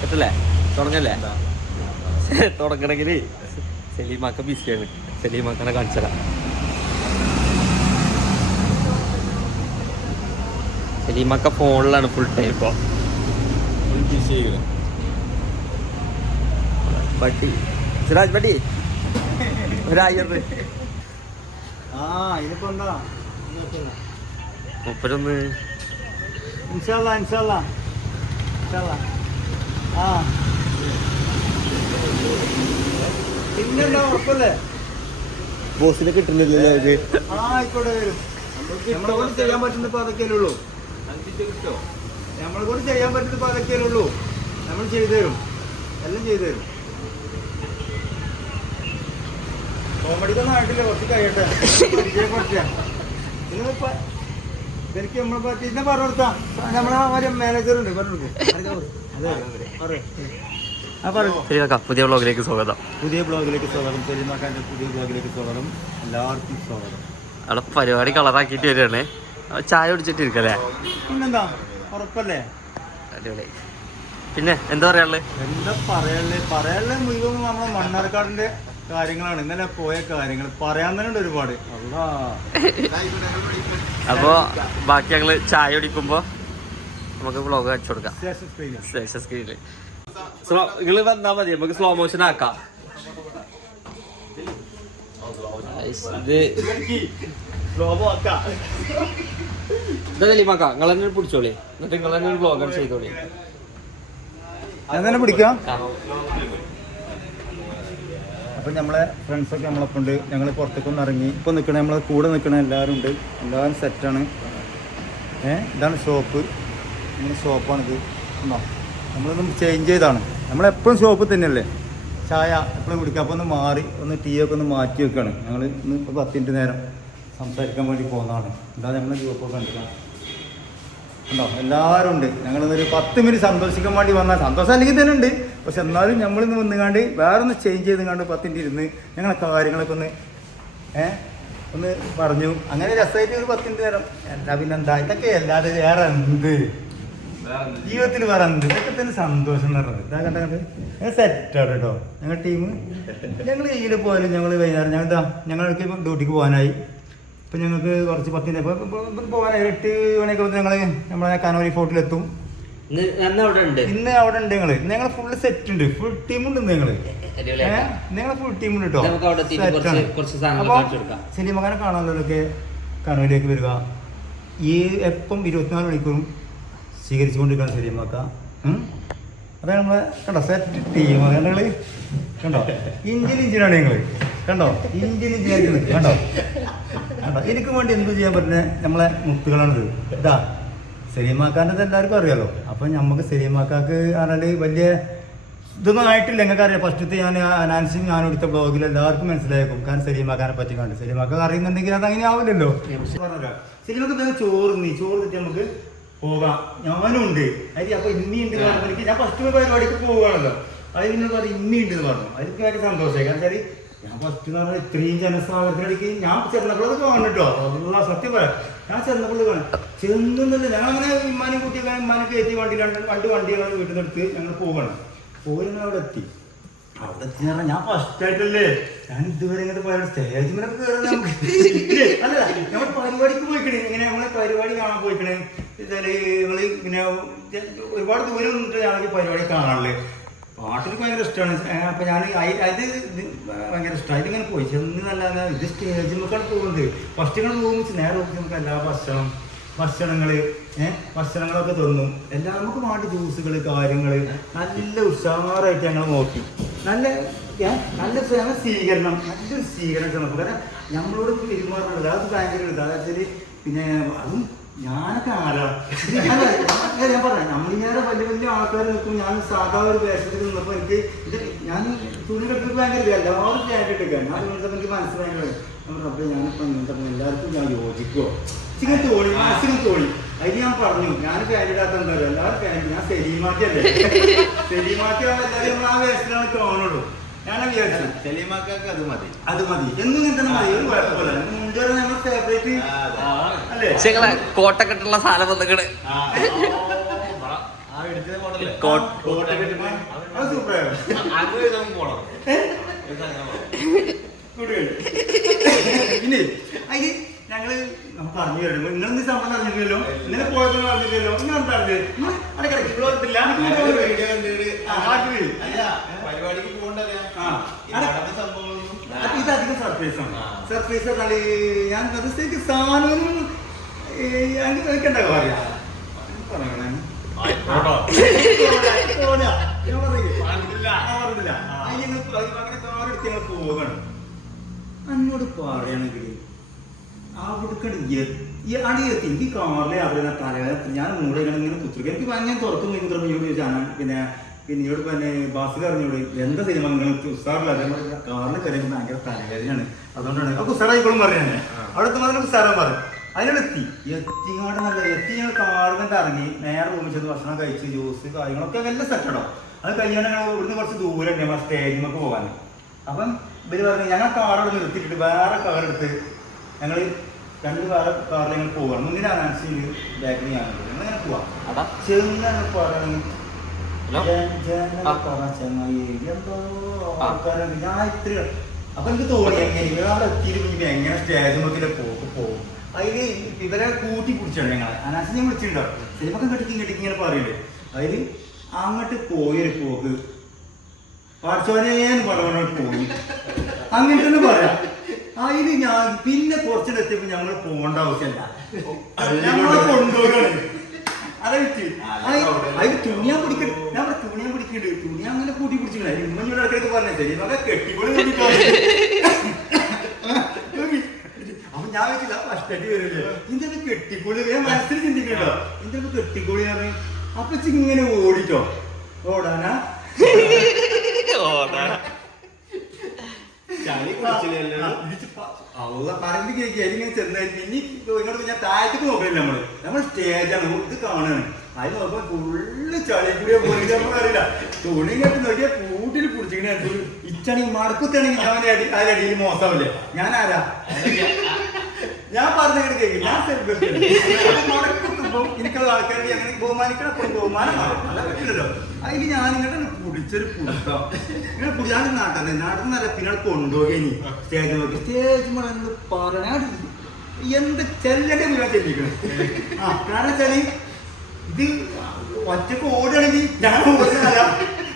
പറ്റല്ലേ? തുടങ്ങല്ലേ? തുടങ്ങണമെങ്കിൽ സലീമാക്ക ബിസിയാണ്. സലീമാക്കനെ കാണിച്ചതാ. സലീമാക്ക ഫോണിലാണ് ഫുൾ ടൈം ഇപ്പോൾ. പട്ടി സിറാജ് പട്ടി ഒരായിരം മുപ്പരൊന്ന് പിന്നെന്താ ഉറപ്പല്ലേ? ബോസിനെ കിട്ടുന്നില്ലല്ലോ ഇത്. ആയിക്കോട്ടെ വരും. നമ്മളെ കൊണ്ട് ചെയ്യാൻ പറ്റുന്ന ഇപ്പൊ അതൊക്കെയല്ലേ ഉള്ളൂ. നമ്മളെ കൊണ്ട് ചെയ്യാൻ പറ്റുന്ന ഇപ്പൊ അതൊക്കെയല്ലേ ഉള്ളൂ. നമ്മൾ ചെയ്തു തരും, എല്ലാം ചെയ്തു തരും. കോമഡിക്കൊന്നും ആയിട്ടില്ല, കുറച്ച് കഴിയട്ടെ. പരിചയപ്പെടുത്തിയ നിങ്ങളിപ്പോ എനിക്ക് നമ്മളെ പറ്റി ഇന്നെ പറഞ്ഞു കൊടുത്താ നമ്മളെ മാനേജറുണ്ട് പറഞ്ഞു കൊടുക്കും. പുതിയ ബ്ലോഗിലേക്ക് സ്വാഗതം. പുതിയ ബ്ലോഗിലേക്ക് സ്വാഗതം. സലീമാക്കാൻ്റെ പുതിയ ബ്ലോഗിലേക്ക് സ്വാഗതം. എല്ലാവർക്കും സ്വാഗതം. അവിടെ പരിപാടി കളറാക്കിയിട്ട് വരികയാണ്. ചായ കുടിച്ചിട്ടിരിക്കല്ലേ? പിന്നെന്താ ഉറപ്പല്ലേ? അടിപൊളി. പിന്നെ എന്താ പറയാനുള്ളത്? എന്താ പറയാനുള്ളത് മുഴുവൻ നമ്മളെ മണ്ണാർക്കാടിന്റെ കാര്യങ്ങളാണ്. ഇന്നലെ പോയ കാര്യങ്ങൾ പറയാൻ തന്നെ ഉണ്ട് ഒരുപാട്. അപ്പോ ബാക്കി ഞങ്ങള് ചായ കുടിക്കുമ്പോ നമുക്ക് വ്ളോഗ് വെച്ചു കൊടുക്കാം. സ്ക്രീനില് നിങ്ങള് വന്നാ മതി, നമുക്ക് സ്ലോ മോഷൻ ആക്കാം. ഇതല്ലേമാക്കാം, നിങ്ങൾ തന്നെ പിടിച്ചോളി. എന്നിട്ട് നിങ്ങൾ തന്നെ ഒരു വ്ളോഗ് ചെയ്തോളി. ഞാൻ തന്നെ പിടിക്കാം. അപ്പം നമ്മളെ ഫ്രണ്ട്സൊക്കെ നമ്മളൊപ്പം ഉണ്ട്. ഞങ്ങൾ പുറത്തേക്കൊന്ന് ഇറങ്ങി. ഇപ്പോൾ നിൽക്കണേ നമ്മളെ കൂടെ നിൽക്കണ എല്ലാവരും ഉണ്ട്. എല്ലാവരും സെറ്റാണ്. ഇതാണ് ഷോപ്പ്. നമ്മുടെ ഷോപ്പാണിത്. ഉണ്ടോ? നമ്മളൊന്നും ചേഞ്ച് ചെയ്താണ്. നമ്മളെപ്പോഴും ഷോപ്പ് തന്നെയല്ലേ ചായ എപ്പോഴും കുടിക്കുക. അപ്പോൾ ഒന്ന് മാറി ഒന്ന് ടീ ഒക്കെ ഒന്ന് മാറ്റി വെക്കുകയാണ്. ഞങ്ങൾ ഇന്ന് ഇപ്പോൾ 10 മിനിറ്റ് നേരം സംസാരിക്കാൻ വേണ്ടി പോകുന്നതാണ്. അല്ലാതെ നമ്മൾ ഗ്രൂപ്പൊക്കെ കണ്ടിട്ടാണ്. ഉണ്ടോ? എല്ലാവരും ഉണ്ട്. ഞങ്ങളിന്നൊരു 10 മിനിറ്റ് സന്തോഷിക്കാൻ വേണ്ടി വന്നാൽ സന്തോഷം അല്ലെങ്കിൽ തന്നെ ഉണ്ട്. പക്ഷെ എന്നാലും നമ്മളിന്ന് വന്നുകാണ്ട് വേറെ ഒന്ന് ചേഞ്ച് ചെയ്തുകൊണ്ട് 10 മിനിറ്റ് ഇരുന്ന് ഞങ്ങളെ കാര്യങ്ങളൊക്കെ ഒന്ന് പറഞ്ഞു. അങ്ങനെ രസമായിട്ട് ഒരു 10 മിനിറ്റ് നേരം. എന്താ പിന്നെന്താ ഇതൊക്കെ അല്ലാതെ വേറെ എന്ത് ജീവിതത്തിൽ വേറെ എന്ത്? ഇതൊക്കെ തന്നെ സന്തോഷം എന്ന് പറഞ്ഞത്. ഇതാ കണ്ടത് ഞങ്ങൾ സെറ്റാണ് കേട്ടോ. ഞങ്ങൾ ടീം ഞങ്ങൾ കയ്യിൽ പോയാലും ഞങ്ങൾ വൈകുന്നേരം ഞങ്ങൾക്ക് ഇപ്പം ഡ്യൂട്ടിക്ക് പോകാനായി. ഇപ്പം ഞങ്ങൾക്ക് കുറച്ച് 10 മിനിറ്റ് ഇപ്പം പോകാനായി. 8 മണിയൊക്കെ ഞങ്ങൾ നമ്മളെ കാനോലി ഫോർട്ടിലെത്തും. ഇന്ന് അവിടെ ഉണ്ട് ഞങ്ങൾ ഫുള്ള് സെറ്റ് ഉണ്ട്. ഫുൾ ടീമുണ്ട് ഞങ്ങൾ ഫുൾ ടീമുണ്ട് കേട്ടോ. അപ്പോൾ സലീമാക്കാനെ കാണാനുള്ളവരൊക്കെ കാനോലിയിലേക്ക് വരിക. ഈ എപ്പം 24 മണിക്കൂറും സ്വീകരിച്ചുകൊണ്ടിരിക്കുകയാണ് സലീമാക്ക. അതാണ് നമ്മളെ കണ്ടോ സെറ്റ് ടീം. ഞങ്ങൾ കണ്ടോ ഇഞ്ചിനാണ് ഞങ്ങൾ കണ്ടോ ഇഞ്ചിനായിട്ട് നിൽക്കുക. കണ്ടോ എനിക്ക് വേണ്ടി എന്ത് ചെയ്യാൻ പറ്റുന്ന നമ്മളെ മുത്തുകളാണിത്. ഇതാ സലീമാക്കാൻ്റെ എല്ലാവർക്കും അറിയാലോ. അപ്പം നമുക്ക് സലീമാക്കാക്ക് പറഞ്ഞാൽ വലിയ ഇതൊന്നും ആയിട്ടില്ല. നിങ്ങൾക്ക് അറിയാം. ഫസ്റ്റത്തെ ഞാൻ അനാൻസിങ് ഞാൻ എടുത്ത ബ്ലോഗിൽ എല്ലാവർക്കും മനസ്സിലായേക്കും. കാരണം സലീമാക്കാനെ പറ്റി കണ്ട് സലീമാക്ക അറിയുന്നുണ്ടെങ്കിൽ അതങ്ങനെ ആവില്ലല്ലോ. സലീമാക്ക ചോറ് തിട്ട് നമുക്ക് പോകാം. ഞാനും ഉണ്ട് അത്. അപ്പോൾ ഇന്നിയുണ്ട് എനിക്ക് ഞാൻ ഫസ്റ്റ് പരിപാടിക്ക് പോവുകയാണല്ലോ. അതിൽ നിങ്ങൾ പറയും ഇന്നിയുണ്ടെന്ന് പറഞ്ഞു. അതിലേക്ക് ഭയങ്കര സന്തോഷമായി. കാരണം വെച്ചാൽ ഞാൻ ഫസ്റ്റ് എന്ന് പറഞ്ഞാൽ ഇത്രയും ജനസാഗരത്തിനിടയ്ക്ക് ഞാൻ ചെന്നപ്പോഴത് കാണും കേട്ടോ. അല്ല സത്യം പറയാം. ഞാൻ ചെന്നപ്പോൾ കാണും ചെന്നൊന്നുമില്ല. ഞങ്ങളങ്ങനെ വിമാനം കൂട്ടിയൊക്കെ വിമാനം കയറ്റി രണ്ട് വണ്ടികളെ വീട്ടിൽ നിന്ന് എടുത്ത് ഞങ്ങൾ പോകണം. പോയി ഞങ്ങൾ അവിടെ എത്തി. അവിടെ എത്തി പറഞ്ഞാൽ ഞാൻ ഫസ്റ്റായിട്ടല്ലേ ഞാൻ ഇതുവരെ ഇങ്ങനത്തെ പോയാൽ സ്റ്റേജിലൊക്കെ കയറുന്നത് നമുക്ക് അല്ല. നമ്മൾ പരിപാടിക്ക് പോയിക്കണേ. ഇങ്ങനെ നമ്മളെ പരിപാടി കാണാൻ പോയിക്കണേ. ഇതായാലും നിങ്ങൾ ഇങ്ങനെ ഒരുപാട് ദൂരം നിന്നിട്ട് ഞങ്ങൾക്ക് പരിപാടി കാണാനുള്ളത്. പാട്ടിന് ഭയങ്കര ഇഷ്ടമാണ്. അപ്പം ഞാൻ അത് ഭയങ്കര ഇഷ്ടമാണ്. ഇതിങ്ങനെ പോയി ചെന്ന് നല്ല ഇത് സ്റ്റേജിലേക്കാണ് പോകുന്നത്. ഫസ്റ്റ് ഇങ്ങനെ പോകുമ്പോൾ നേരെ നോക്കി നമുക്ക് എല്ലാ ഭക്ഷണങ്ങളൊക്കെ തന്നു. എല്ലാം നമുക്ക് വേണ്ടി ജ്യൂസുകൾ കാര്യങ്ങൾ നല്ല ഉഷാറായിട്ട് ഞങ്ങൾ നോക്കി. നല്ല സ്വീകരണം നല്ലൊരു സ്വീകരണം നമുക്ക്. കാരണം നമ്മളോട് പെരുമാറുന്നത് അത് ഭയങ്കര ഇതാണ്. അതായത് പിന്നെ അതും ഞാനൊക്കെ ആരാ ഞാൻ പറയാം. നമ്മളിങ്ങനെ വലിയ ആൾക്കാർ നിൽക്കും. ഞാൻ സാധാ ഒരു വേഷത്തിൽ നിന്നപ്പോൾ എനിക്ക് ഞാൻ തുണി കെട്ടിട്ട് ഭയങ്കര എല്ലാവരും ചേട്ടിട്ടൊക്കെയാണ്. ഞാൻ എനിക്ക് മനസ്സിലായത് അപ്പോൾ ഞാനിപ്പോൾ ഇങ്ങനത്തെ എല്ലാവർക്കും ഞാൻ യോജിക്കുമോ ചിക്കൻ തോണി മനസ്സിനും തോണി. അതിന് ഞാൻ പറഞ്ഞു ഞാൻ ഫാനിടാത്ത എന്താ പറയുക എല്ലാവരും ഫാനിട്ട്. ഞാൻ സലീമാക്കല്ലേ എല്ലാവരും നമ്മൾ ആ വേഷത്തിലാണ് കാണുള്ളൂ. ഞാൻ വിചാരിച്ചു സലീമാക്കാക്ക് അത് മതി എന്നും ഇങ്ങനെ തന്നെ മതി. ഒരു കുഴപ്പമില്ല. മുൻപേ നമ്മൾ ഫേവറേറ്റ് അല്ലേ. കോട്ടക്കെട്ടുള്ള സാധനം വന്നിട്ട് പിന്നെ അതിന് ഞങ്ങള് പറഞ്ഞു തരുമ്പോ നിങ്ങളെന്ത് സംഭവം അറിഞ്ഞില്ലല്ലോ, ഇന്നലെ പോയപ്പോ അറിഞ്ഞില്ലല്ലോ, നിങ്ങൾ പറഞ്ഞത് ഇതധികം സർപ്രൈസ് ആണ്. സർപ്രൈസ് പറഞ്ഞാല് ഞാൻ സാധനം എനിക്കെന്താ പറയാ പോകണം. എന്നോട് പറയണെങ്കിൽ അവിടെ എത്തി എനിക്ക് കാറിലെ അവരുടെ തലവേദന ഞാൻ മൂടെ ഇങ്ങനെ കുത്തിരിക്കും. എനിക്ക് ഞാൻ തുറക്കും ചോദിച്ചാണ് പിന്നെ പിന്നീട് പിന്നെ ബസ്സിൽ അറിഞ്ഞോട് എന്താ സിനിമ നിങ്ങൾ ഉസാറില്ല കാറിൽ കയറിയത് ഭയങ്കര തലവേദനയാണ്, അതുകൊണ്ടാണ് അപ്പൊ ഉസാറായിക്കോളും പറയാൻ അവിടെ എത്തുമ്പോൾ ഉസാറാൻ പറയും. അതിനോട് എത്തിങ്ങാട് നല്ല ഞങ്ങൾ കാറിൽ നിന്ന് ഇറങ്ങി നേരെ റൂമിൽ ചെന്ന് ഭക്ഷണം കഴിച്ച് ജ്യൂസ് കാര്യങ്ങളൊക്കെ എല്ലാം സെറ്റടോ. അത് കഴിയാണ്ട് ഞങ്ങൾ ഇവിടുന്ന് കുറച്ച് ദൂരം ഉണ്ട് നമ്മളെ സ്റ്റേജിലേക്ക് പോകാൻ. അപ്പം ഇവര് പറഞ്ഞു ഞങ്ങൾ കാറോട് നിർത്തിയിട്ടിട്ട് വേറെ കാറെടുത്ത് ഞങ്ങൾ രണ്ട് വേറെ കാറിൽ ഞങ്ങൾ പോവാണ്. മുന്നിൽ അനാൻസിൽ ബാക്കിൽ ഞാൻ ഞങ്ങളിങ്ങനെ പോവാം. ചെറുങ്ങനെ പറയണെങ്കിൽ ചങ്ങായി എന്തോ ആൾക്കാരൊക്കെ ഞാൻ ഇത്ര അപ്പൊ എനിക്ക് തോന്നി എങ്ങനെ അവിടെ എത്തിയിട്ട് എങ്ങനെ സ്റ്റേജ് നോക്കിയിട്ട് പോകും. അതില് ഇവരെ കൂട്ടി പിടിച്ചാണ് ഞങ്ങൾ അനാൻസ് ഞാൻ വിളിച്ചിട്ടുണ്ടാവും. സിനിമക്ക് കെട്ടിക്ക് ഇങ്ങനെ പറയില്ലേ. അതില് അങ്ങോട്ട് പോയൊരു പോക്ക് പാർച്ചോനേന്ന് പറഞ്ഞോട്ട് പോയി അങ്ങനെ തന്നെ പറയാം. അതിന് ഞാൻ പിന്നെ കുറച്ചിടെത്തിയപ്പോ ഞങ്ങൾ പോകേണ്ട ആവശ്യമല്ല, ഞങ്ങളെ കൊണ്ടുപോകണം. അതായിട്ട് അതിന് തുണിയാൻ പിടിക്കണ്ട്. ഞാൻ അവിടെ തുണിയാൻ പിടിക്കണ്ട്. തുണി അങ്ങനെ കൂട്ടി പിടിച്ചില്ല. ഇമ്മഞ്ഞോട് ഇടയ്ക്കൊക്കെ പറഞ്ഞേ ശരി മകെ കെട്ടിക്കൊള്ളി. അപ്പൊ ഞാൻ വെച്ചില്ല ഫസ്റ്റായിട്ട് വരില്ലേ ഇന്തൊക്കെ കെട്ടിക്കൊള്ളി. ഞാൻ മനസ്സിൽ ചിന്തിക്കണ്ടോ ഇന്തൊക്കെ കെട്ടിക്കൊള്ളി പറഞ്ഞു. അപ്പൊ ഇങ്ങനെ ഓടിച്ചോ ഓടാനാ പറയുന്നത് കേൾക്കുക. അതിങ്ങനെ ചെന്നായിട്ട് ഇനി ഇങ്ങോട്ട് ഞാൻ താഴത്തേക്ക് നോക്കണില്ല. നമ്മൾ സ്റ്റേജാണ് ഇത് കാണാണ്. അത് നോക്കുമ്പോ ഫുള്ള് ചളി കൂടിയ പോയിട്ട് നമുക്കറിയില്ല. തുണി കെട്ടി നോക്കിയാൽ കൂട്ടിൽ പിടിച്ചിങ്ങനെ ഇച്ചാണെങ്കിൽ മടക്കുത്താണെങ്കിൽ ഞാൻ അതിലടിയിൽ മോശമല്ലേ. ഞാൻ ആരാ ഞാൻ പറഞ്ഞ കേൾക്കും. ഞാൻ മടക്കുത്തുമ്പോ എനിക്കുള്ള ആൾക്കാർ അങ്ങനെ ബഹുമാനിക്കണം. ബഹുമാനമാണ് അതാ പറ്റില്ലല്ലോ. അതിൽ ഞാനിങ്ങനെ പിടിച്ചൊരു പുസ്തകം ഇങ്ങനെ ഞാൻ നടന്നല്ല പിന്നെ കൊണ്ടുപോയി സ്റ്റേജ് നോക്കി. സ്റ്റേജ് എന്ന് പറഞ്ഞ എന്ത് ചെല്ലന്റെ മുഴുവൻ ചെല്ലിക്കണം. കാരണം വെച്ചാല് ഇത് ഒറ്റക്ക് ഓടുകയാണെങ്കിൽ ഞാൻ ഓടുന്നതല്ല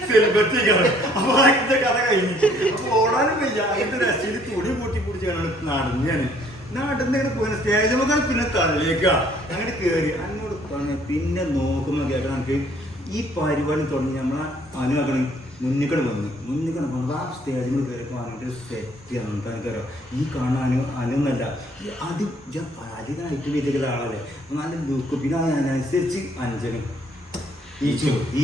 സെലിബ്രിറ്റിയാണ്. അപ്പൊ അതിന്റെ കഥ കഴിഞ്ഞു. അപ്പൊ ഓടാനും വയ്യ. അതിന്റെ രസയിൽ തുണി കൂട്ടി പിടിച്ചാണ് നടന്നാണ് നടന്നിങ്ങനെ പോയി സ്റ്റേജ് നോക്കാൻ പിന്നെ തള്ളിയേക്ക അങ്ങനെ കയറി എന്നോട് പറഞ്ഞ പിന്നെ നോക്കുമ്പോ കേൾക്കണം. നമുക്ക് ഈ പരിപാടി തുടങ്ങി നമ്മളെ അനുവാക്കണം മുന്നിക്കട് വന്നു ആ സ്റ്റേജിൽ കയറിയപ്പോൾ അതിൻ്റെ സെറ്റ് എന്താ കയറോ ഈ കാണാൻ അനുവന്നല്ല അത് അധികമായിട്ട് വിധിക്കുന്ന ആളല്ലേ നല്ല ലുക്ക്. പിന്നെ അതിനനുസരിച്ച് അഞ്ചനും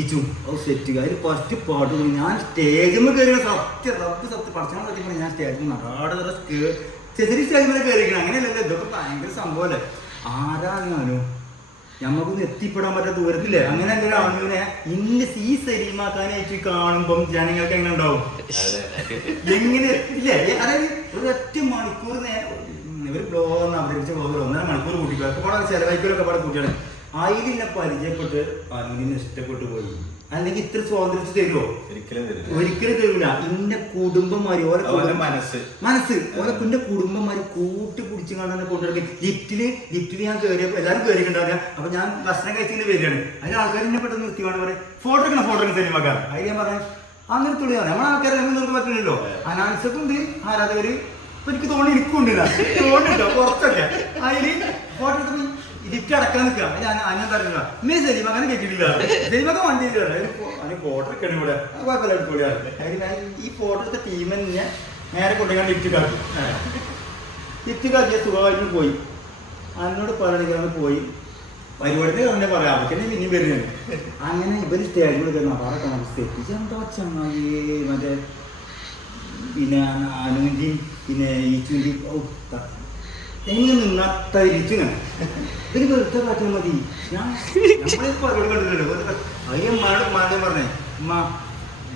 ഈച്ചും അത് സെറ്റ് അതിൽ ഫസ്റ്റ് പാട്ട് പോയി. ഞാൻ സ്റ്റേജിൽ കയറിയ സത്യം പഠിച്ചാൽ പറ്റി ഞാൻ സ്റ്റേജിൽ നാട് ചെറിയ സ്റ്റേജിൽ കയറിയിരിക്കണം. അങ്ങനെയല്ലല്ലോ ഇതൊക്കെ ഭയങ്കര സംഭവമല്ലേ. ആരാണ് ഞമ്മക്കൊന്നും എത്തിപ്പെടാൻ പറ്റാത്ത ദൂരത്തില്ലേ. അങ്ങനെ ഒരു ആണുവിനെ ഇന്ന് ഈ സലീമാക്കാനായിട്ട് കാണുമ്പം ജനങ്ങൾക്ക് എങ്ങനെ ഉണ്ടാവും, എങ്ങനെ എത്തില്ലേ. അതായത് ഒരു ഒറ്റ മണിക്കൂർ ഒരു ബ്ലോഗെന്ന് അവതരിപ്പിച്ച ബ്ലോഗർ 1.5 മണിക്കൂർ കൂട്ടിക്കോ ഒക്കെ ചെലവഴിക്കലൊക്കെ പാടെ കൂട്ടിയാണ്. അതിനെ പരിചയപ്പെട്ട് അതിനെ ഇഷ്ടപ്പെട്ടു പോയി. അല്ലെങ്കിൽ ഇത്ര സ്വാതന്ത്ര്യം തരുമോ? ഒരിക്കലും തരൂല. ഇന്റെ കുടുംബന്മാര് ഓരോ മനസ്സ് ഓരോ എന്റെ കുടുംബന്മാര് കൂട്ടി പിടിച്ച് കാണാൻ കൊണ്ടുവരൊക്കെ ലിഫ്റ്റില് ഞാൻ കയറിയപ്പോ എല്ലാവരും കയറിയിട്ടുണ്ടാവില്ല. അപ്പൊ ഞാൻ ഭക്ഷണം കഴിച്ചിട്ട് വരികയാണ്. അതിന് ആൾക്കാർ എന്നെ പെട്ടെന്ന് നിർത്തി കാണാൻ പറയും ഫോട്ടോ എടുക്കണം സിനിമക്കാർ. അതിൽ ഞാൻ പറയാം അങ്ങനെ തുള്ളിയാണ് നമ്മളെ ആൾക്കാരെ നമ്മൾ നിർത്താൻ പറ്റില്ലല്ലോ. അനാൻസൊക്കെ ആരാധകര് ഇപ്പൊ എനിക്ക് എനിക്കുണ്ടില്ല തോന്നിട്ടോ കുറച്ചൊക്കെ. അതില് ഫോട്ടോ എടുത്തപ്പോ ലിഫ്റ്റ് അടക്കാൻ നിൽക്കുക. ഞാൻ അന്നം തരുന്നില്ല ഇന്നേ സിനിമ അങ്ങനെ കേട്ടിട്ടില്ല. സിനിമക്ക് വണ്ടി ഫോട്ടോ ഒക്കെ ഇവിടെ കുഴപ്പമില്ല എടുത്തുകൂടിയാണ്. അതിന് ഞാൻ ഈ ഫോട്ടോ എടുത്ത ടീമിനെ നേരെ കൊണ്ടുപോയി ലിഫ്റ്റ് കാട്ടിയ സുഖമായിട്ട് പോയി. അതിനോട് പറയണെങ്കിൽ പോയി പരിപാടിന്റെ തന്നെ പറയാം. അവർക്കെന്നെ പിന്നെയും വരുന്നത്. അങ്ങനെ ഇവര് സ്റ്റേജിൽ കയറുന്ന അതൊക്കെ നമുക്ക് സെറ്റ് എന്താ ചങ്ങായി മറ്റേ പിന്നെ അനുവിൻ്റെയും പിന്നെ ഈച്ചുവിൻ്റെയും എങ്ങനെ നിന്നരിച്ചിങ്ങനെ ഇവര് വെറുതെ കാറ്റാൽ മതി. ഞാൻ പരിപാടി കണ്ടിട്ടുണ്ടല്ലോ. അയ്യമ്മയോട് മാറ്റം പറഞ്ഞേ അമ്മ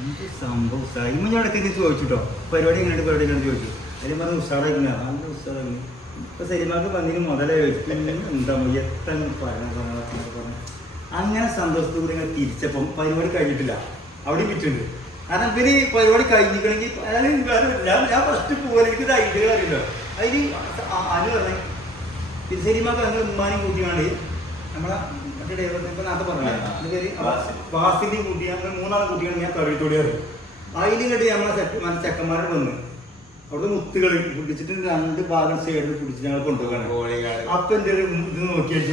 എന്ത് സംഭവം സൈമ ഞാൻ ഇടയ്ക്ക് ചോദിച്ചിട്ടോ പരിപാടി എങ്ങനെയുണ്ട് പരിപാടി എങ്ങനെ ചോദിച്ചു. അതിൽ പറഞ്ഞ ഉഷാറായിരിക്കില്ല നല്ല ഉഷാറായിരുന്നു. ഇപ്പൊ സിനിമക്ക് വന്നതിന് മുതലേ ചോദിച്ചു പിന്നെ എന്താ എത്ര പറഞ്ഞു അങ്ങനെ സന്തോഷത്തോടെ ഇങ്ങനെ തിരിച്ചപ്പം പരിപാടി കഴിഞ്ഞിട്ടില്ല, അവിടെ വിറ്റുണ്ട്. കാരണം ഇവര് പരിപാടി കഴിഞ്ഞിക്കണമെങ്കിൽ ഞാൻ ഫസ്റ്റ് പോകാൻ എനിക്കൊരു ഐഡിയ അറിയില്ലോ. അതിന് അനു പറഞ്ഞു സിനിമക്ക് അങ്ങനെ ഉമ്മാനും കൂട്ടിയാണ്ട് നമ്മളെ മറ്റേ ഡ്രൈവർ ഇപ്പൊ നേരത്തെ പറഞ്ഞ വാസിനെയും കൂട്ടി അങ്ങനെ 3 ആളെ കൂട്ടിയാണ് ഞാൻ തൊഴിൽത്തോടി അറിയും. അതിലും കണ്ടി നമ്മളെ ചെക്കന്മാരെ വന്ന് അവിടെ മുത്തുകൾ പിടിച്ചിട്ട് 2 ഭാഗം സൈഡിൽ പിടിച്ചിട്ട് ഞങ്ങൾ കൊണ്ടുപോകാണ്. അപ്പൊ എന്റെ ഒരു ഇത് നോക്കിയാൽ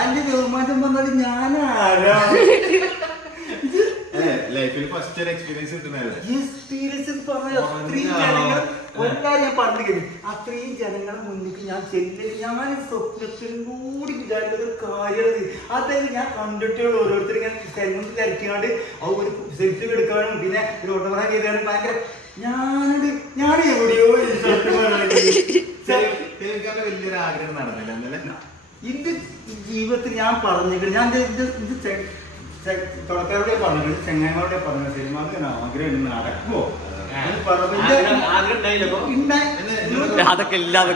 അതിന്റെ ബഹുമാനം പറഞ്ഞാൽ ഞാനാരാ ലൈഫിൽ ഫസ്റ്റ് ഒരു എക്സ്പീരിയൻസ് ഞാൻ പറഞ്ഞു. അത്രയും ജനങ്ങളുടെ മുന്നിൽ ഞാൻ ചെല്ലില്ല. ഞാൻ സ്വപ്നത്തിനും കൂടി വിചാരിക്കുന്ന ഒരു കാര്യമാണ്. അതായത് ഞാൻ കണ്ടിട്ടുള്ള ഓരോരുത്തർ ഇങ്ങനെ സ്ഥലത്ത് തിരക്കിയാണ്ട് ഒരു സെൽഫി എടുക്കാനും പിന്നെ ഒരു ഓട്ടോഗ്രാഫ് ചെയ്താലും ഭയങ്കര ഞാൻ എവിടെയോ വലിയൊരു ആഗ്രഹം നടന്നില്ല. ഇത് ജീവിതത്തിൽ ഞാൻ പറഞ്ഞിട്ട് ഞാൻ ഇത് തുടക്കാരോടെ പറഞ്ഞത് ചെങ്ങന്മാരോടെ പറഞ്ഞത് സിനിമക്ക് ആഗ്രഹം നടക്കുമോ അതൊക്കെ ഇല്ലാതെ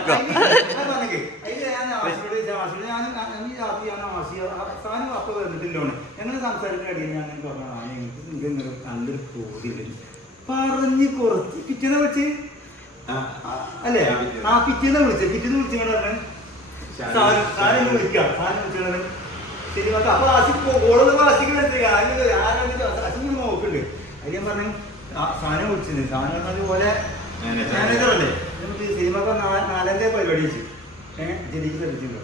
അപ്പൊ വന്നിട്ടില്ലോണ് ഞങ്ങൾ സംസാരിക്കുന്ന അടിയിൽ ഞാൻ പറഞ്ഞു നല്ലൊരു തോതില്ല പറഞ്ഞ് കുറച്ച് പിറ്റേന്ന് വിളിച്ച് അല്ലേ പിറ്റേന്ന് വിളിച്ചിങ്ങനെ പറഞ്ഞു സാധനം വിളിക്കാം സാധനം വിളിച്ചത് സിനിമക്ക്. അപ്പൊ ഓള് ആശിക്ക് ആശിക്ക് നോക്കുന്നുണ്ട്. അതിൽ ഞാൻ പറഞ്ഞു സാധനം വിളിച്ചിരുന്നു. സാധനം പറഞ്ഞ പോലെ മാനേജറല്ലേ നമുക്ക് സിനിമക്ക് 4-ാമത്തെ പരിപാടി വെച്ച് ജനിക്ക് ശ്രമിച്ചിട്ടുണ്ടോ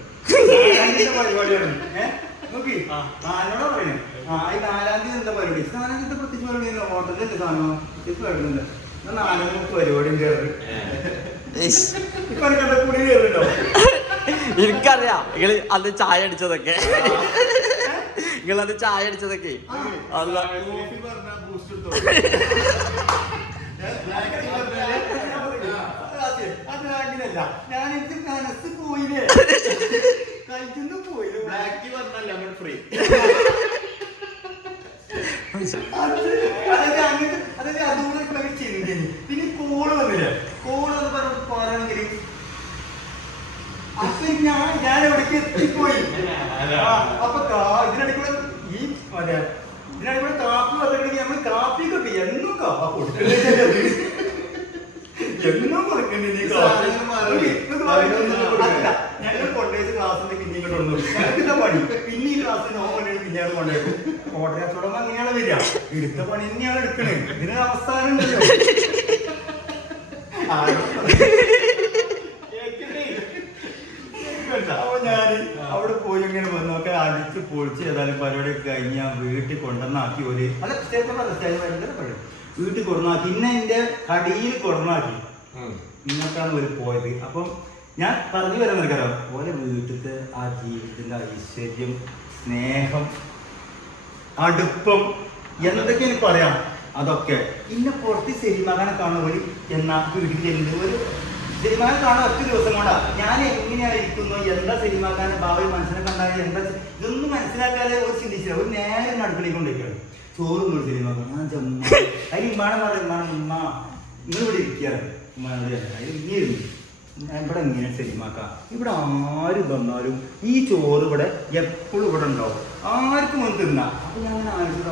പരിപാടിയാണ് നോക്കി നാലോടെ പറയുന്നത്. ഈ 4-ാം തീയതി എന്താ പരിപാടി? 4-ാം തീയതി പ്രത്യേകിച്ച് പരിപാടി ഹോട്ടലിലല്ലേ സാധനം പ്രത്യേകിച്ച് പരിപാടിയുണ്ട്. 4-ാമത്തെ പരിപാടിയും കയറി ഇപ്പൊ എനിക്കണ്ട കൂടി കയറുന്നുണ്ടോ? എനിക്കറിയാം നിങ്ങൾ അന്ന് ചായ അടിച്ചതൊക്കെ നിങ്ങളത് ചായ അടിച്ചതൊക്കെ അല്ല ഞാൻ എനിക്ക് മനസ്സ് പോയില്ലേ കഴിക്കുന്നു പോയില്ലേ ബ്ലാക്ക് പറഞ്ഞാൽ ലെമൺ ഫ്രീ. അതായത് അതുകൂടെ ചെയ്തില്ലേ. പിന്നെ കോള് വന്നില്ലേ, കോള് വന്ന് പറയാനെങ്കിൽ അപ്പൊ ഞാൻ എവിടേക്ക് എത്തിപ്പോയി. അപ്പൊ ഇതിനിടയ്ക്കൂടെ ഇതിനിടയ്ക്കൂടെ കാപ്പി വന്നിട്ടുണ്ടെങ്കിൽ നമ്മള് കാപ്പി കിട്ടി എന്നും എന്നും കൊടുക്കണ്ടേ ഞങ്ങൾ കൊണ്ടുപോയി ക്ലാസ്സിന്റെ പിന്നെ ഇങ്ങോട്ട് കൊണ്ടു ഞങ്ങൾക്ക് പണി പിന്നെ ഈ ക്ലാസ്സിൽ നോ കൊണ്ടുപോയി പിന്നെ ഞങ്ങൾ കൊണ്ടുപോയി ഹോട്ടൽ കച്ചവടം അങ്ങനെയാണ് വരിക. എടുത്ത പണി തന്നെയാണ് എടുക്കണേ. ഇതിന് അവസാനം ഉണ്ടല്ലോ. അപ്പൊ ഞാൻ അവിടെ പോയി ഇങ്ങനെ വന്നൊക്കെ അടിച്ച് പൊളിച്ച് ഏതായാലും പരിപാടിയൊക്കെ കഴിഞ്ഞ് ഞാൻ വീട്ടിൽ കൊണ്ടുവന്നാക്കി ഒരു അല്ല വീട്ടിൽ കൊണ്ടുവന്നാക്കി. ഇന്നെ എന്റെ കടിയിൽ കൊണ്ടുവന്നാക്കി. ഇങ്ങോട്ടാണ് ഒരു പോയത്. അപ്പം ഞാൻ പറഞ്ഞു വരാൻ നിൽക്കാറോ ഓരോ വീട്ടിലത്തെ ആ ജീവിതത്തിന്റെ ഐശ്വര്യം, സ്നേഹം, അടുപ്പം എന്തൊക്കെ എനിക്ക് പറയാം. അതൊക്കെ ഇന്നെ പുറത്ത് സിനിമകാനെ കാണുന്ന ഒരു എന്നാ വീട്ടിൽ ചെല്ലുന്നത് ഒരു സിനിമയെ കാണാൻ 1 ദിവസം കൊണ്ടാ ഞാൻ എങ്ങനെയായിരിക്കുന്നു, എന്താ സിനിമാക്കാരൻ ഭാവി മനസ്സിനെ കണ്ടാൽ എന്താ ഇതൊന്നും മനസ്സിലാക്കാതെ ഒരു ചിന്തിച്ചില്ല. ഒരു നേരം അടുക്കളയിൽ കൊണ്ടിരിക്കുകയാണ്. ചോറും സിനിമ ഞാൻ ചമ്മ അതിന് ഇമ്മാണെന്ന് പറയുമ്പോൾ ഉമ്മ നിങ്ങൾ ഇവിടെ ഇരിക്കുകയാണ്. ഉമ്മാനോട് അതിൽ ഇനിയിരുന്നു ഇവിടെ എങ്ങനെ സിനിമാക്കാം. ഇവിടെ ആര് വന്നാലും ഈ ചോറ് ഇവിടെ എപ്പോഴും ഇവിടെ ഉണ്ടാവും. ആർക്കും ഒന്ന് തിന്നാം. അപ്പൊ ഞാൻ അങ്ങനെ ആലോചിച്ചു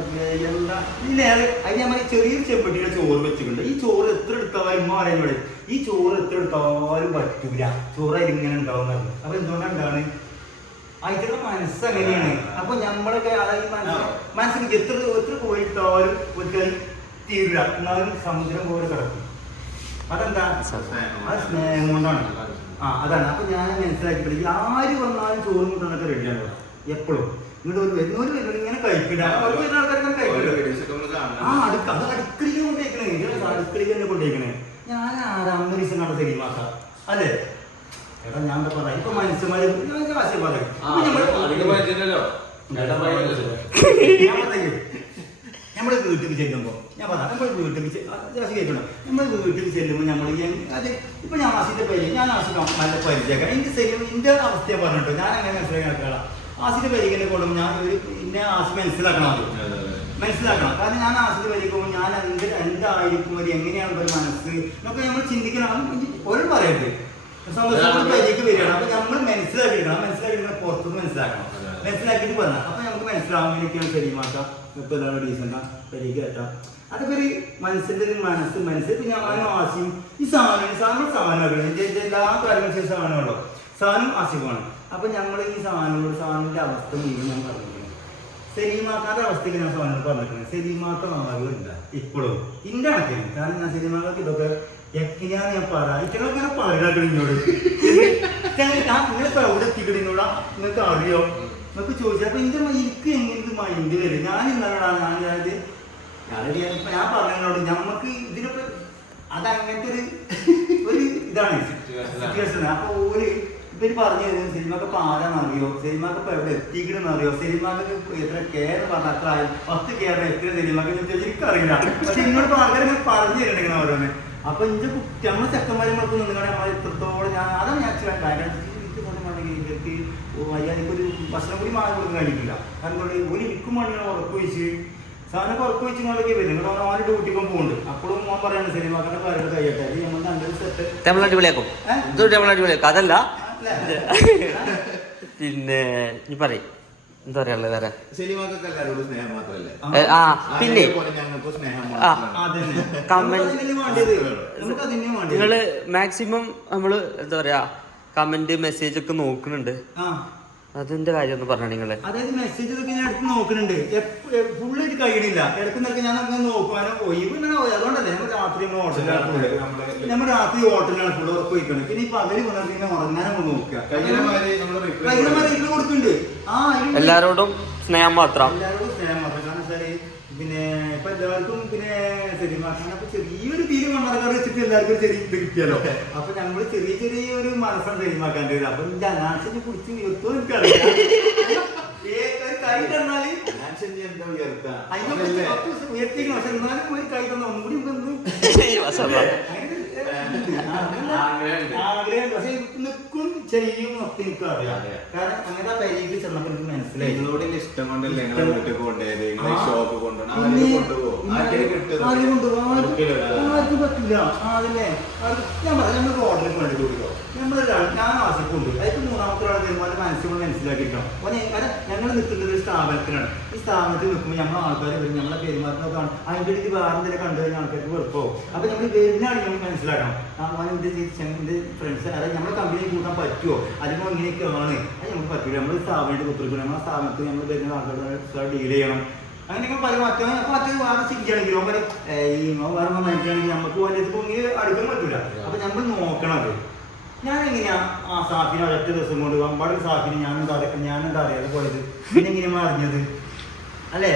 എന്താ ഈ നേരെ അതിന് ഞാൻ ചെറിയൊരു ചെമ്പട്ടിയുടെ ചോറ് വെച്ചിട്ടുണ്ട്. ഈ ചോറ് എത്ര എടുത്താലും ഉമ്മ പറയുന്നോടെ ഈ ചോറ് എത്ര എടുത്താലും പറ്റൂല, ചോറ് അതിലിങ്ങനെ ഉണ്ടാവുന്നത്. അപ്പൊ എന്തുകൊണ്ടാണ് ഉണ്ടാവുന്നത്? അതിന്റെ മനസ്സ് അങ്ങനെയാണ്. അപ്പൊ നമ്മളൊക്കെ അതായത് മനസ്സിൽ എത്ര കോഴി എടുത്താലും ഒരിക്കലും തീരില്ല. എന്നാലും സമുദ്രം പോലെ കിടക്കും. അതെന്താ? അത് സ്നേഹം കൊണ്ടാണ്. അതാണ്. അപ്പൊ ഞാൻ മനസ്സിലാക്കിയിട്ടില്ല ആര് വന്നാലും ചോറും കൂട്ടാനൊക്കെ റെഡിയാണ് എപ്പോഴും. ഇങ്ങോട്ട് വരുന്നവര് ഇങ്ങനെ കഴിക്കില്ല. ആൾക്കാർക്കാണ് കഴിക്കില്ല. അത് അടുക്കളയ്ക്ക് കൊണ്ടേക്കണേ. അടുക്കളയ്ക്ക് തന്നെ കൊണ്ടേക്കണേ. ഞാൻ 6-ാമത്തെ ദിവസം കണ്ട സിനിമാക്കാം അല്ലേ എടാ. ഞാൻ എന്താ പറയാ ഇപ്പൊ മനുഷ്യന്മാര് ആശയം പറയും. നമ്മള് വീട്ടിൽ ചെല്ലുമ്പോൾ ഞാൻ പറയാം നമ്മൾ വീട്ടിൽ കേൾക്കണം. നമ്മൾ വീട്ടിൽ ചെല്ലുമ്പോൾ നമ്മൾ അത് ഇപ്പൊ ഞാൻ ആസിന്റെ പേര് ഞാൻ ആസിക്ക് നല്ല പരിചയക്കാം. എന്റെ അവസ്ഥയെ പറഞ്ഞിട്ടോ ഞാൻ അങ്ങനെ മനസ്സിലാക്കി നടക്കണം. ആസിന്റെ പേരിങ്ങനെ കൊണ്ടുമ്പോൾ ഞാൻ എന്നെ ആസി മനസ്സിലാക്കണം. കാരണം ഞാൻ ആസിന്റെ പേരിക്കുമ്പോൾ ഞാൻ എന്തായിരിക്കും ഒരു എങ്ങനെയാണ് ഒരു മനസ്സ് എന്നൊക്കെ നമ്മൾ ചിന്തിക്കണം. ഒരു പറയരുത് സന്തോഷത്തോടെ പേരേക്ക് വരികയാണ്. അപ്പൊ നമ്മൾ മനസ്സിലാക്കിയെടുക്കണം. മനസ്സിലാക്കിയെടുക്കണം പുറത്തുനിന്ന് മനസ്സിലാക്കിയിട്ട് പറഞ്ഞാൽ അപ്പൊ നമുക്ക് മനസ്സിലാവും ഇങ്ങനെയൊക്കെയാണ് ശരിമാക്കാം ഇപ്പൊ ഇതാണ് ഡീസൻ്റാ പെരീക്ക് കയറ്റാം അതൊക്കെ ഒരു മനസ്സിന്റെ ഒരു മനസ്സ് ഞാനും ആശയും ഈ സാധനമാണ് എൻ്റെ എല്ലാ കാര്യങ്ങളും ചെയ്ത സാധനമാണല്ലോ സാധനം ആശയമാണ് അപ്പൊ ഞങ്ങൾ ഈ സാധനങ്ങളുടെ അവസ്ഥ മുഴുവൻ ഞാൻ പറഞ്ഞിരിക്കുന്നത് സെലീമാക്കാരുടെ അവസ്ഥയ്ക്ക് ഞാൻ സാധനങ്ങൾ പറഞ്ഞിരിക്കുന്നത് സെലീമാക്ക ആളുകളില്ല ഇപ്പോഴും ഇന്റെ കണക്കിന് കാരണം ഞാൻ സെലീമാക്കൾക്ക് ഇതൊക്കെ എങ്ങനെയാന്ന് ഞാൻ പറയാം ഇങ്ങനെ പറയണ ഇന്നോട് നിങ്ങളിപ്പോ എവിടെ എത്തിക്കണിന്നോടാ നിങ്ങൾക്ക് അറിയോ നിങ്ങൾക്ക് ചോദിച്ചാൽ അപ്പൊ എനിക്ക് എങ്ങനത്തെ മൈൻഡ് വരും ഞാൻ ഇന്നലടാ ഞാൻ പറഞ്ഞോട് ഞമ്മക്ക് ഇതിനൊക്കെ അതങ്ങനത്തെ ഒരു ഇതാണ് സിറ്റുവേഷൻ അപ്പൊ ഇവര് പറഞ്ഞു തരുന്നത് സിനിമക്ക് ഇപ്പൊ ആരാന്നറിയോ സിനിമക്ക് ഇപ്പൊ എവിടെ എത്തിക്കണെന്നറിയോ സിനിമക്ക് എത്ര കെയർ പറഞ്ഞ അത്ര 10 കെയർ എത്ര സിനിമക്ക് എനിക്കറിയില്ല പക്ഷെ എന്നോട് ആൾക്കാർ പറഞ്ഞു തരണെങ്കിൽ ഓരോന്ന് അപ്പൊ ഇന്റെ നമ്മളെ ചെക്കന്മാരെ നമ്മൾക്ക് നിന്നുകൊണ്ട് നമ്മളെ എത്രത്തോളം ഞാൻ അതാണ് ഞാൻ എനിക്ക് മര്യാദക്കൊരു ഭക്ഷണം കൂടി മാറി കൊടുക്കാൻ കഴിയില്ല കാരണം ഒരു ഇരിക്കും മണ്ണിനെ ഉറക്കുവെച്ച് സാധനം ഉറക്കുവെച്ച് കൊണ്ടൊക്കെ വരും നിങ്ങൾ ഓരോ ഡ്യൂട്ടിക്കും പോകുന്നുണ്ട് അപ്പോഴും മോൻ പറയാണ് സിനിമാക്കാരുടെ കാര്യങ്ങൾ കഴിയട്ടെ അത് നമ്മൾ നല്ലൊരു സെറ്റ് അടിപൊളിയാക്കും അതല്ല പിന്നെ നീ പറയും എന്താ പറയാ വേറെ പിന്നെ നിങ്ങള് മാക്സിമം നമ്മള് എന്താ പറയാ കമന്റ് മെസ്സേജ് ഒക്കെ നോക്കുന്നുണ്ട് അതിന്റെ കാര്യം ഒന്ന് പറഞ്ഞ നിങ്ങള് അതായത് മെസ്സേജ് ഒക്കെ ഞാൻ എടുത്ത് നോക്കുന്നുണ്ട് ഫുള്ളായിട്ട് കഴിയണില്ല ഇടക്കുന്നൊക്കെ ഞാൻ അങ്ങനെ നോക്കുവാനോ ഒഴിവ് ഇങ്ങനെ അതുകൊണ്ടല്ലേ നമ്മൾ രാത്രി ഹോട്ടലിലാണ് ഫുള്ള് ഉറപ്പ് വയ്ക്കണം പിന്നെ ഈ പകല് പിന്നെ ഉറങ്ങാനൊക്കെ നോക്കുക കൈകളമാരെ കൊടുക്കുന്നുണ്ട് എല്ലാരോടും സ്നേഹം മാത്രം കാരണം വെച്ചാല് പിന്നെ ഇപ്പൊ എല്ലാവർക്കും പിന്നെ സിനിമാക്കാൻ അപ്പൊ ചെറിയൊരു തീരെ മണ്ണാർക്കാട് വെച്ചിട്ട് എല്ലാവർക്കും ചെറിയ ഇത് കിട്ടിയല്ലോ അപ്പൊ ഞങ്ങള് ചെറിയൊരു മനസ്സാണ് സിനിമാക്കാൻ്റെ അപ്പൊ എന്റെ അനാശനെ കുറിച്ച് ഉയർത്തോ എനിക്കറിയാം കൈ തന്നാല് ഉയർത്തിക്കണം പക്ഷെ എന്നാലും ഒരു കൈ തന്ന ഒന്നും കൂടി ആഗ്രഹം പക്ഷെ നിൽക്കും ചെയ്യും ഒക്കെ എനിക്ക് അറിയാം കാരണം അങ്ങനെ പരീക്ഷ ചെന്നപ്പോ എനിക്ക് മനസ്സിലായി നിങ്ങളോട് ഇഷ്ടം കൊണ്ടല്ലേ വീട്ടിൽ കൊണ്ടുപോയത് ഷോപ്പ് ആർക്കും പറ്റില്ല അതല്ലേ ഞാൻ പറയാം ഞങ്ങൾക്ക് ഓർഡർ വേണ്ടി കൊടുക്കോ ഞാൻ ആശിക്കുണ്ട് അതിന് മൂന്നാമത്തെ ആൾ വരുമ്പോൾ മനസ്സിൽ മനസ്സിലാക്കിയിട്ടോ കാരണം ഞങ്ങൾ നിൽക്കുന്നത് ഒരു സ്ഥാപനത്തിനാണ് ഈ സ്ഥാപനത്തിൽ നിൽക്കുമ്പോൾ ഞങ്ങൾ ആൾക്കാർ വരും ഞങ്ങളെ പെരുമാറുന്ന കാണും അതിൻ്റെ ഇടയ്ക്ക് വേറെ എന്തെങ്കിലും കണ്ടു കഴിഞ്ഞാൽ ആൾക്കാർക്ക് വെറുപ്പാവും അപ്പൊ നമ്മൾ വരുന്നതാണ് ഞങ്ങൾ മനസ്സിലാക്കണം എന്റെ ഫ്രണ്ട്സ് അതായത് നമ്മുടെ കമ്പനി കൂട്ടാൻ പറ്റുമോ അല്ലെങ്കിൽ ഇങ്ങനെയൊക്കെയാണ് അത് നമുക്ക് പറ്റില്ല നമ്മൾ സ്ഥാപനത്തിൽ കുത്തിരിക്കണം നമ്മുടെ സ്ഥാപനത്തിൽ നമ്മൾ വരുന്ന ആൾക്കാർ ഡീൽ ചെയ്യണം അങ്ങനെ നിങ്ങൾ പറയും മറ്റേ വേറെ ചിരിക്കുകയാണെങ്കിലോ വേറെ മനസ്സിലാണെങ്കിൽ നമുക്ക് വലിയപ്പോൾ ഇങ്ങനെ അടുക്കാൻ പറ്റില്ല അപ്പൊ നമ്മൾ നോക്കണം അത് ഞാൻ എങ്ങനെയാ സാഫിനെ ഒരൊറ്റ ദിവസം കൊണ്ട് അമ്പാട് സാഫിന് ഞാനെന്താ അറിയാതെ പോയത് പിന്നെ എങ്ങനെയാ അറിഞ്ഞത് അല്ലേ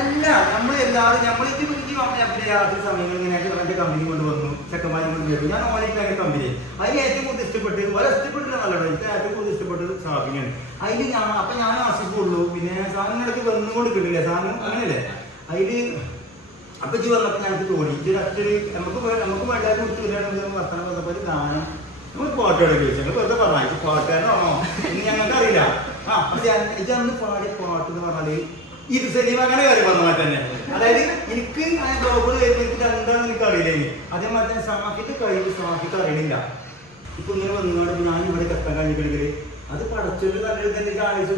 അല്ല നമ്മളെല്ലാവരും നമ്മളിക്ക് രാത്രി സമയങ്ങൾ ഇങ്ങനെ എന്റെ കമ്പനി കൊണ്ടുവന്നു ചെക്കന്മാരെ കൊണ്ട് കേട്ടു ഞാൻ ഓൺലൈനിൽ കമ്പനി അതിൽ ഏറ്റവും കൂടുതൽ ഇഷ്ടപ്പെട്ട് ഇഷ്ടപ്പെട്ടില്ല നല്ലതാണ് എനിക്ക് ഏറ്റവും കൂടുതൽ ഇഷ്ടപ്പെട്ടത് സാഫിനാണ് അതിൽ ഞാൻ ആശിക്കുള്ളൂ പിന്നെ സാധനങ്ങളൊക്കെ വന്നുകൊണ്ട് കിട്ടില്ല സാധനം അങ്ങനെയല്ലേ അതില് അപ്പൊ ഇത് പറഞ്ഞപ്പോ ഞങ്ങൾക്ക് തോന്നി ഇത് അച്ഛന് നമുക്ക് വേണ്ടാതെ കൊടുത്ത് വരികയാണെങ്കിൽ വർത്തമാനം വന്നപ്പോ ഒരു ഗാനം നമ്മൾ പാട്ടോടെ ചോദിച്ചു ഞങ്ങൾ വെറുതെ പറഞ്ഞു പാട്ടുകാരനാണോ എന്ന് ഞങ്ങൾക്ക് അറിയില്ല ഇത് അന്ന് പാടിയ പാട്ട് എന്ന് പറഞ്ഞാല് ഇത് സിനിമയുടെ കാര്യം പറഞ്ഞ മാറ്റം തന്നെ അതായത് എനിക്ക് ഗ്ലോബൽ വരുന്നത് എന്താണെന്ന് എനിക്ക് അറിയില്ല അതേമാതിരി തന്നെ സാഫിന്റെ കഴിവ് സാഫിക്ക് അറിയണില്ല ഇപ്പൊ ഇങ്ങനെ വന്നുകൊണ്ട് ഞാൻ ഇവിടെ കെട്ടാൻ കഴിഞ്ഞിട്ടുണ്ടെങ്കിൽ അത് പടച്ചൊരു നല്ലൊരു എനിക്ക് ആലോചിച്ചു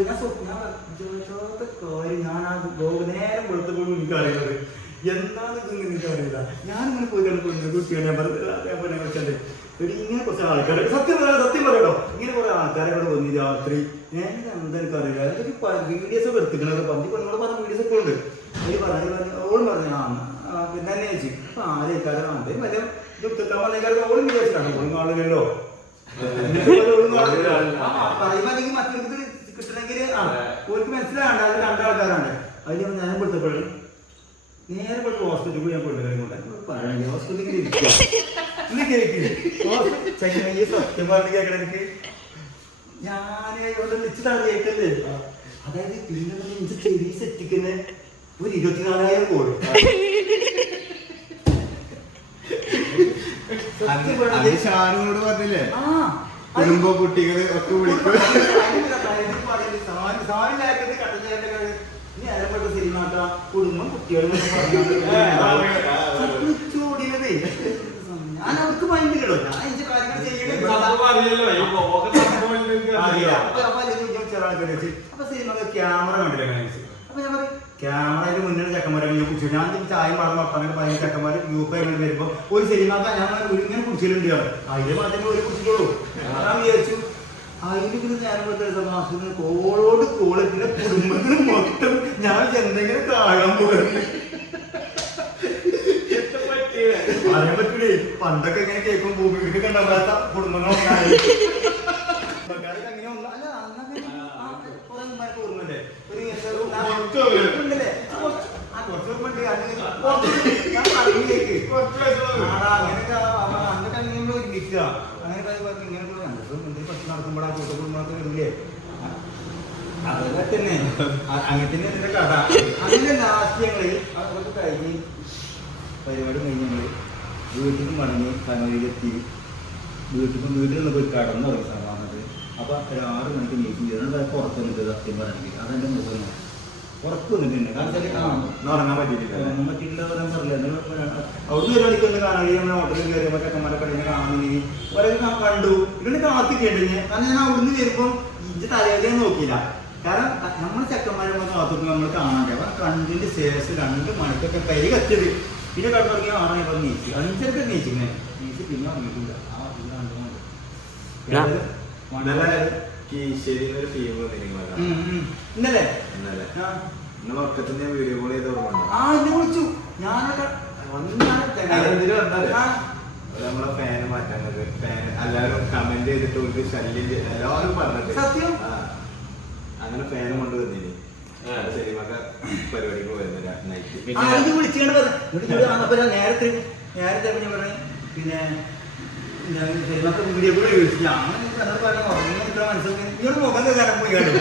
ഞാൻ ചോദിച്ചാത്ത കാര്യം ഞാൻ ആ നേരം വെളുത്തപ്പോഴും എനിക്കറിയുന്നത് എന്താണ് ഇതെന്ന് എനിക്കറിയില്ല ഞാനിങ്ങനെ പോയി കിടക്കുന്നു കുട്ടിയാണ് ഞാൻ വെച്ചത് ഇങ്ങനെ കുറച്ച് ആൾക്കാർ സത്യം പറയട്ടോ ഇങ്ങനെ കുറെ ആൾക്കാരെ ഇവിടെ വന്നു രാത്രി ഞാൻ എന്താ എനിക്കറിയില്ല അതൊക്കെ വീഡിയോസ് ഒക്കെ എടുത്തിക്കണത് പെണ്ണോട് പറഞ്ഞ വീഡിയോസ് ഒക്കെ ഉണ്ട് അതിൽ പറഞ്ഞു ഓൾ പറഞ്ഞു പിന്നെ തന്നെ ചോദിച്ചു അപ്പൊ ആരേക്കാരും അതേ മറ്റേ എടുത്തിട്ടാൻ പറഞ്ഞേക്കാരും ഓളും വിചാരിച്ചിട്ടാണ് ഓളും കാണില്ലല്ലോ പറയുമ്പോ അല്ലെങ്കിൽ മറ്റൊരു കിട്ടണമെങ്കിൽ ഓർക്ക് മനസ്സിലാകണ്ട അത് രണ്ടാൾക്കാരാണ് അതിന് ഞാനും കൊടുത്തപ്പോഴും നേരെ പോയിട്ട് ഹോസ്പിറ്റലിൽ ഞാൻ പോയിട്ട് ഹോസ്പിറ്റലിൽ സത്യം പറഞ്ഞു കേൾക്കണം എനിക്ക് ഞാൻ ഇവിടെ വെച്ചിട്ടാണ് കേൾക്കല്ലേ അതായത് പിന്നെ ചെറിയ സെറ്റിക്കുന്ന ഒരു 24,000 കോടി ഷാനോട് പറഞ്ഞില്ലേ കുടുംബ കുട്ടികള് ഒക്കെ വിളിക്കും സിനിമാക്ക കുടുംബം കുട്ടികളും ഞാൻ അവർക്ക് മൈൻഡ് കേട്ടോ ഞാൻ എന്റെ കാര്യങ്ങൾ ചെയ്യണേ ഒരാളൊക്കെ വെച്ച് അപ്പൊ സിനിമ ക്യാമറ കണ്ടില്ല കാണിച്ചു. അപ്പൊ ഞാൻ പറയും ക്യാമറയിൽ മുന്നിൽ ചെക്കന്മാരെ കുടിച്ചു. ഞാൻ ചായ പാടുന്ന വർത്താനൊക്കെ പറയുന്ന ചെക്കന്മാർ ഗ്രൂപ്പായി വരുമ്പോൾ ഒരു സിനിമ ഞാൻ ഇങ്ങനെ കുടിച്ചിട്ടുണ്ട്. അതിന് മാത്രമേ ഒരു കുടിച്ചുള്ളൂ. ഞാൻ വിചാരിച്ചു അതിന് നേരം കോളോട് കോള് പിന്നെ കുടുംബത്തിന് മൊത്തം ഞാൻ എന്തെങ്കിലും കാണാൻ പോകുന്നു. അറിയാൻ പറ്റൂലേ, പണ്ടൊക്കെ ഇങ്ങനെ കേൾക്കും ഭൂമിക്ക് കണ്ടാത്ത കുടുംബങ്ങളൊക്കെ അങ്ങനെ ഒന്നും അല്ല. അന്നൊക്കെ ഓർമ്മല്ലേ നടക്കുമ്പോഴാ കൂട്ടുകുടുംബങ്ങളൊക്കെ വരില്ലേ, അതൊക്കെ തന്നെ അങ്ങനെ തന്നെ ഇതിന്റെ കഥ. അങ്ങനെ ലാസ്റ്റ് ഞങ്ങള് അതൊക്കെ കഴിഞ്ഞ് പരിപാടി കഴിഞ്ഞ് ഞങ്ങള് വീട്ടിലും മടങ്ങി ഫാമിലിയിലെത്തി. വീട്ടിലുള്ള പോയി കടന്നു തുടങ്ങി സാധാരണത്. അപ്പൊ ഒരു 6 മണിക്ക് മീറ്റിംഗ് ചെയ്തു. പുറത്ത് വന്നിട്ട് സത്യം പറഞ്ഞിട്ട് അതെന്റെ മുഖം പുറത്ത് വന്നിട്ടുണ്ട്. കാരണം ഉറങ്ങാൻ പറ്റിയിട്ടില്ല. പറ്റിയിട്ടില്ല പറയാൻ പറഞ്ഞില്ല. അവിടുന്ന് ഒരു മണിക്കൊന്ന് കാണാൻ നമ്മുടെ ഹോട്ടലിൽ കയറിയപ്പോൾ ചെക്കന്മാരെ കടന്ന് കാണുന്നില്ല ഒരേ കണ്ടു. ഇതിന് കാത്തിക്കേണ്ടില്ല. കാരണം ഞാൻ അവിടുന്ന് വരുമ്പോൾ ഇഞ്ച് തലവേദന നോക്കിയില്ല. കാരണം നമ്മൾ ചെക്കന്മാരെ കാത്തുമ്പോൾ നമ്മൾ കാണാൻ അപ്പൊ കണ്ടിന്റെ ശേഷം 2 മണിക്കൊക്കെ കരി കത്തിയത്. പിന്നെ കടന്നു തുടങ്ങിയ 6 മണിയപ്പോൾ നീച്ച് 5:30 നീച്ചിങ്ങനെ നീച്ച് പിന്നെ വന്നിട്ടില്ല. ആ പിന്നെ 2 ഇന്നലെ നിങ്ങൾ ഒക്കത്തിന് ഞാൻ വീഡിയോ കോൾ ചെയ്ത് വിളിച്ചു. ഞാനൊക്കെ നമ്മളെ ഫാന് മാറ്റാൻ ഫാന് എല്ലാവരും കമന്റ് ചെയ്തിട്ട് ഒരു ശല്യം എല്ലാവരും പറഞ്ഞിട്ട് സത്യം അങ്ങനെ ഫാന് കൊണ്ടുവന്നിനി സിനിമക്ക് പരിപാടിക്ക് പോയിരുന്നില്ല നൈറ്റ്. വിളിച്ചാണ് നേരത്തെ ഞാൻ പറഞ്ഞു പിന്നെ സിനിമക്ക് വീഡിയോ കൂടെ ചോദിച്ചു. ഞാൻ മനസ്സിലാക്കി ഇങ്ങോട്ട് മുഖം തരാൻ പോയി കാണും.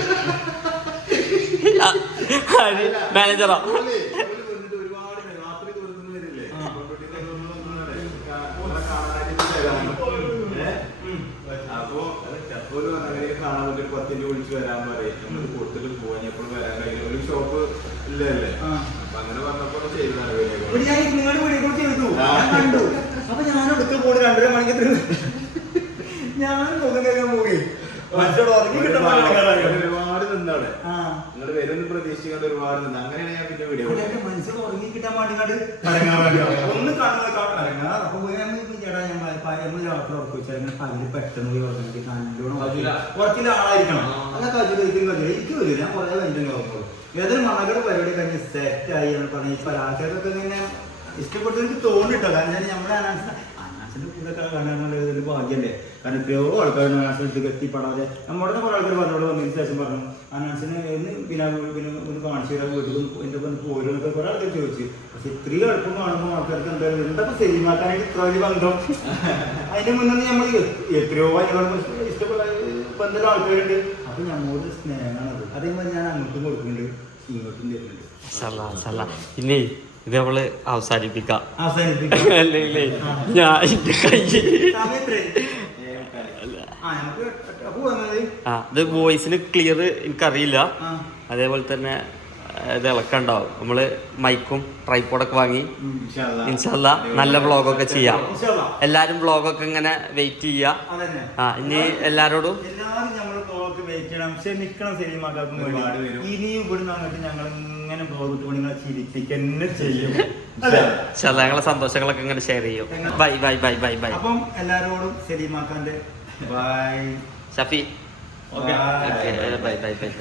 മാനേജറോ ഒരുപാട് രാത്രി കൊടുക്കുന്ന വരില്ലേ അപ്പൊ ഒരു അങ്ങനെ കാണാൻ വേണ്ടി 10 രൂപ വിളിച്ച് വരാൻ പറയും. നമ്മൾ കൊടുത്തിട്ട് പോവാൻ എപ്പോഴും വരാൻ കഴിയും. ഒരു ഷോപ്പ് ഇല്ലല്ലേ. അപ്പൊ അങ്ങനെ പറഞ്ഞപ്പോ ചെയ്തതാണ്. നിങ്ങളുടെ വീഡിയോ കൂടെ ചെയ്തു കണ്ടു. അപ്പൊ ഞാൻ എടുക്കാൻ പോയി 2.5 മണിക്ക് ഞാൻ മുഖം കഴിയാൻ പോയി. ഒരുപാട് നിന്നവിടെ നിങ്ങൾ വരുന്ന പ്രതീക്ഷിക്കാണ്ട് ഒരുപാട് നിന്ന്. അങ്ങനെയാണ് ഞാൻ പിന്നെ വീഡിയോ മനസ്സിൽ ഉറങ്ങി കിട്ടാൻ വേണ്ടി ഒന്ന് കാണുന്ന അപ്പൊ ചേട്ടാ ഞാൻ രാത്രി ഉറക്കു വെച്ചാൽ പകല് പെട്ടെന്ന് പോയി ഉറങ്ങി നല്ലോണം ഉറക്കില്ല ആളായിരിക്കണം. അല്ല കജുകരിക്കും എനിക്ക് വരില്ല. ഞാൻ കുറെ കഴിഞ്ഞിട്ട് ഉറക്കുള്ളൂ. ഏതൊരു മകളുടെ പരിപാടി കഴിഞ്ഞ് സെറ്റായി എന്ന് പറഞ്ഞ പരാജയമൊക്കെ ഇങ്ങനെ ഇഷ്ടപ്പെട്ടു എനിക്ക് തോന്നിട്ടോ. കാരണം നമ്മുടെ അനാസിന്റെ കൂടെ കാണാനുള്ള ഒരു ഭാഗ്യല്ലേ. കാരണം എത്രയോ ആൾക്കാർ അനാസിനടുത്ത് എത്തിപ്പെടാതെ നമ്മുടെ കുറെ ആൾക്കാർ പറഞ്ഞോട് വന്നതിന് ശേഷം പറഞ്ഞു അനാസിനെ പിന്നെ ഒന്ന് കാണിച്ചു തരാൻ വീട്ടിൽ എന്റെ പോരുന്നൊക്കെ കുറെ ആൾക്കാർ ചോദിച്ചു. പക്ഷെ ഇത്രയും എളുപ്പം കാണുമ്പോൾ ആൾക്കാർക്ക് എന്തായാലും എന്താ സിനിമാക്കാനായിട്ട് ഇത്ര വലിയ ബന്ധം. അതിന്റെ മുന്നേ നമ്മൾ എത്രയോ ഇഷ്ടപ്പെട്ട ബന്ധമുള്ള ആൾക്കാരുണ്ട്. അപ്പൊ നമ്മളോട് സ്നേഹമാണത്. അതേപോലെ ഞാൻ അങ്ങോട്ടും കൊടുക്കുന്നുണ്ട് ഇങ്ങോട്ടും തരുന്നുണ്ട്. ഇനി ഇത് നമ്മള് അവസാനിപ്പിക്കാം. അല്ലേ ഞാൻ എന്റെ കൈ ഇത് വോയിസിന് ക്ലിയർ എനിക്കറിയില്ല. അതേപോലെ തന്നെ ഇത് ഇളക്കുണ്ടാവും. നമ്മള് മൈക്കും ട്രൈപോഡൊക്കെ വാങ്ങി ഇൻഷാല്ലാ നല്ല വ്ളോഗൊക്കെ ചെയ്യാം. എല്ലാരും വ്ളോഗൊക്കെ ഇങ്ങനെ വെയിറ്റ് ചെയ്യാ. ഇനി എല്ലാരോടും ഇനി ഇവിടുന്ന് അങ്ങോട്ട് ഞങ്ങൾ ഇങ്ങനെ ചിരിപ്പിക്കന്നെ ചെയ്യും. ഞങ്ങളെ സന്തോഷങ്ങളൊക്കെ ഇങ്ങനെ ഷെയർ ചെയ്യും. Bye bye bye bye bye. അപ്പം എല്ലാരോടും സലീമാക്കാന്റെ bye Shafi. Bye bye by.